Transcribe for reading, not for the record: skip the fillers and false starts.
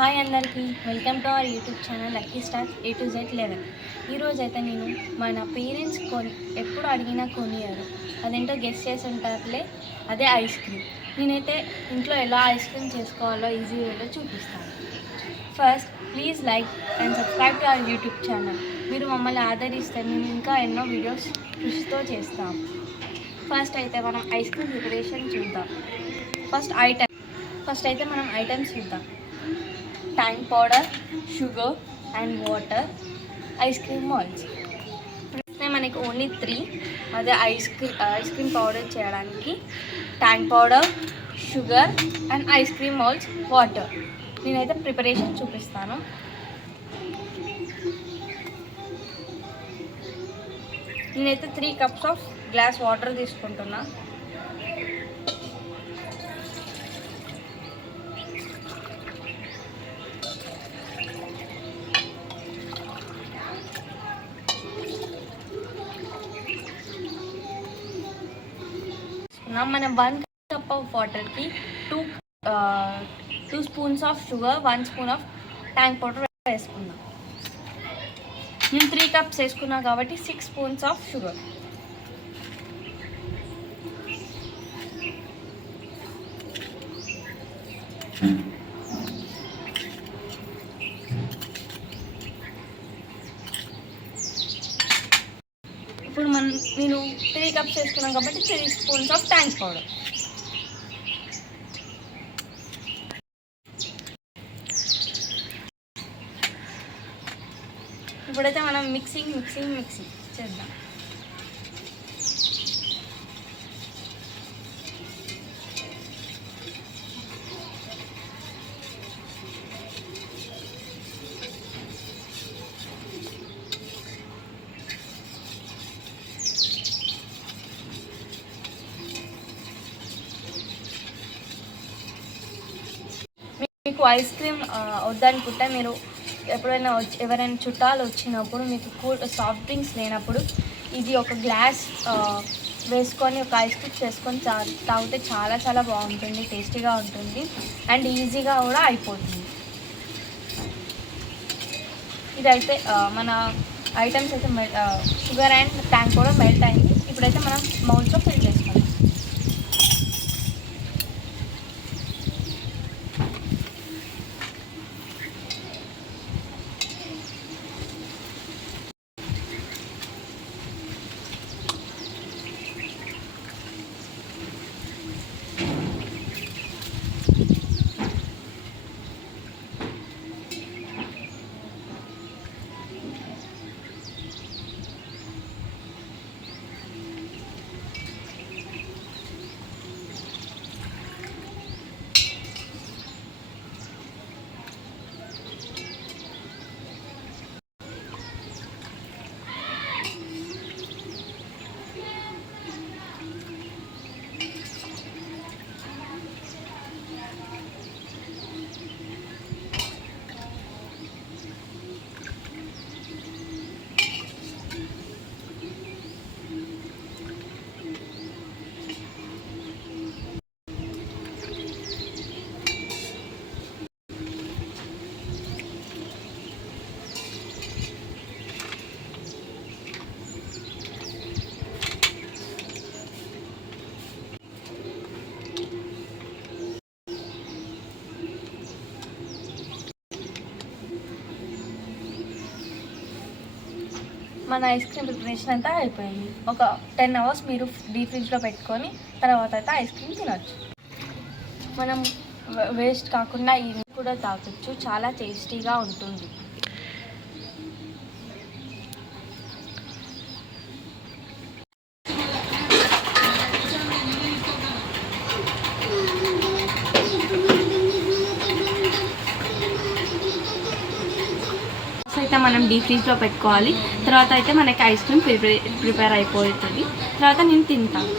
హాయ్ అందరికీ welcome to our YouTube channel lucky stars A to Z 11. ఈరోజు అయితే నేను మన పేరెంట్స్ ఎప్పుడు అడిగినా కొనియారు అదేంటో గెస్ చేసి ఉంటారులే, అదే ఐస్ క్రీమ్. నేనైతే ఇంట్లో ఎలా ఐస్ క్రీమ్ చేసుకోవాలో ఈజీ వేలో చూపిస్తాను. First please like and subscribe to our YouTube channel. మీరు మమ్మల్ని ఆదరిస్తే మేము ఇంకా ఎన్నో వీడియోస్ కృషితో చేస్తాం. ఫస్ట్ అయితే మనం ఐస్ క్రీమ్ ప్రిపరేషన్ చూద్దాం. ఫస్ట్ అయితే మనం ఐటమ్స్ చూద్దాం. Tank powder, sugar and water, ice cream malls. మనకి ఓన్లీ 3. అదే ఐస్ క్రీమ్ పౌడర్ చేయడానికి tank powder, sugar and ice cream malls, water. నేనైతే ప్రిపరేషన్ చూపిస్తాను. నేనైతే 3 cups ఆఫ్ గ్లాస్ వాటర్ తీసుకుంటున్నా. మనం 1 cup ఆఫ్ వాటర్కి 2 spoons of sugar, 1 spoon of tank powder వేసుకున్నాం. నేను 3 cups వేసుకున్నా కాబట్టి 6 స్పూన్స్ ఆఫ్ షుగర్. ఇప్పుడు నేను 3 cups వేసుకున్నాం కాబట్టి 3 స్పూన్స్ ఆఫ్ ట్యాంక్ పౌడర్. ఇప్పుడైతే మనం మిక్సింగ్ చేద్దాం. మీకు ఐస్ క్రీమ్ వద్దనుకుంటే మీరు ఎప్పుడైనా ఎవరైనా చుట్టాలు వచ్చినప్పుడు మీకు సాఫ్ట్ డ్రింక్స్ లేనప్పుడు ఇది ఒక గ్లాస్ వేసుకొని ఒక ఐస్ క్రీమ్ చేసుకొని తాగితే చాలా చాలా బాగుంటుంది, టేస్టీగా ఉంటుంది అండ్ ఈజీగా కూడా అయిపోతుంది. ఇదైతే మన ఐటమ్స్ అయితే షుగర్ అండ్ ట్యాంక్ కూడా మెల్ట్ అయింది. ఇప్పుడైతే మనం మౌల్స్లో ఫిల్ చేసుకోవాలి. మన ఐస్ క్రీమ్ ప్రిపరేషన్ అంతా అయిపోయింది. ఒక 10 hours మీరు డీప్ ఫ్రిడ్జ్లో పెట్టుకొని తర్వాత అయితే ఐస్ క్రీమ్ తినచ్చు. మనం వేస్ట్ కాకుండా ఇది కూడా తాగొచ్చు, చాలా టేస్టీగా ఉంటుంది. అయితే మనం డీప్ ఫ్రీజ్లో పెట్టుకోవాలి. తర్వాత అయితే మనకి ఐస్ క్రీమ్ ప్రిపేర్ అయిపోతుంది. తర్వాత నేను తింటాను.